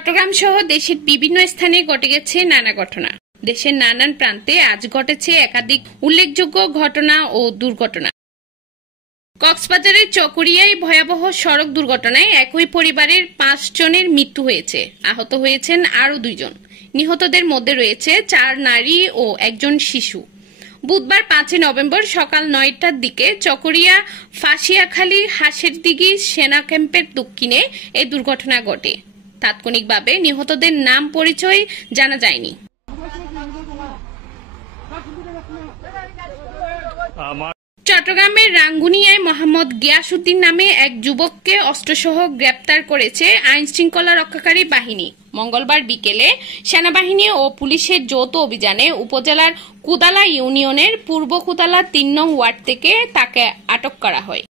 চট্টগ্রাম সহ দেশের বিভিন্ন স্থানে ঘটে গেছে নানা ঘটনা। দেশের নানান প্রান্তে আজ ঘটেছে একাধিক উল্লেখযোগ্য ঘটনা ও দুর্ঘটনা। কক্সবাজারের চকরিয়ায় ভয়াবহ সড়ক দুর্ঘটনায় একই পরিবারের 5 জনের মৃত্যু হয়েছে, আহত হয়েছেন আরও 2 জন। নিহতদের মধ্যে রয়েছে 4 নারী ও 1 জন শিশু। বুধবার 5 নভেম্বর সকাল 9টার দিকে চকরিয়া ফাঁসিয়াখালী হাঁসেরদিঘি সেনা ক্যাম্পের দক্ষিণে এই দুর্ঘটনা ঘটে। তাৎক্ষণিকভাবে নিহতদের নাম পরিচয় জানা যায়নি। চট্টগ্রামের রাঙ্গুনিয়ায় মোহাম্মদ গিয়াসউদ্দিন নামে এক যুবককে অস্ত্রসহ গ্রেপ্তার করেছে আইন শৃঙ্খলা রক্ষাকারী বাহিনী। মঙ্গলবার বিকেলে সেনাবাহিনী ও পুলিশের যৌথ অভিযানে উপজেলার কুদালা ইউনিয়নের পূর্ব কুদালা 3 নং ওয়ার্ড থেকে তাকে আটক করা হয়।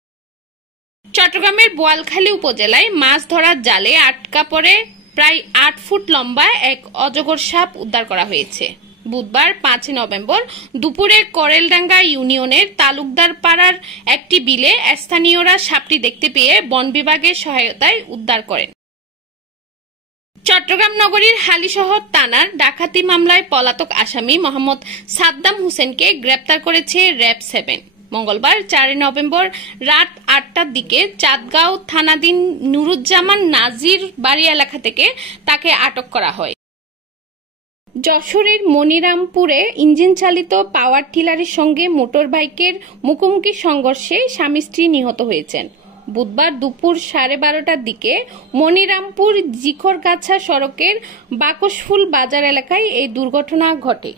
চট্টগ্রামের বোয়ালখালী উপজেলায় মাছ ধরার জালে আটকা পড়ে প্রায় 8 ফুট লম্বা এক অজগর সাপ উদ্ধার করা হয়েছে। বুধবার 5 নভেম্বর দুপুরে করেলডাঙ্গা ইউনিয়নের তালুকদার পাড়ার একটি বিলে স্থানীয়রা সাপটি দেখতে পেয়ে বন বিভাগের সহায়তায় উদ্ধার করেন। চট্টগ্রাম নগরীর হালিশহর থানার ডাকাতি মামলায় পলাতক আসামি মোহাম্মদ সাদ্দাম হোসেনকে গ্রেপ্তার করেছে র্যাব 7। মঙ্গলবার 4 নভেম্বর রাত 8টার দিকে চাঁদগাঁও থানাধীন নুরুজ্জামান নাজির বাড়ি এলাকা থেকে তাকে আটক করা হয়। যশোরের মনিরামপুরে ইঞ্জিন চালিত পাওয়ার টিলারের সঙ্গে মোটর বাইকের মুখোমুখি সংঘর্ষে স্বামী স্ত্রী নিহত হয়েছেন। বুধবার দুপুর 12:30টার দিকে মনিরামপুর জিখরগাছা সড়কের বাকশফুল বাজার এলাকায় এই দুর্ঘটনা ঘটে।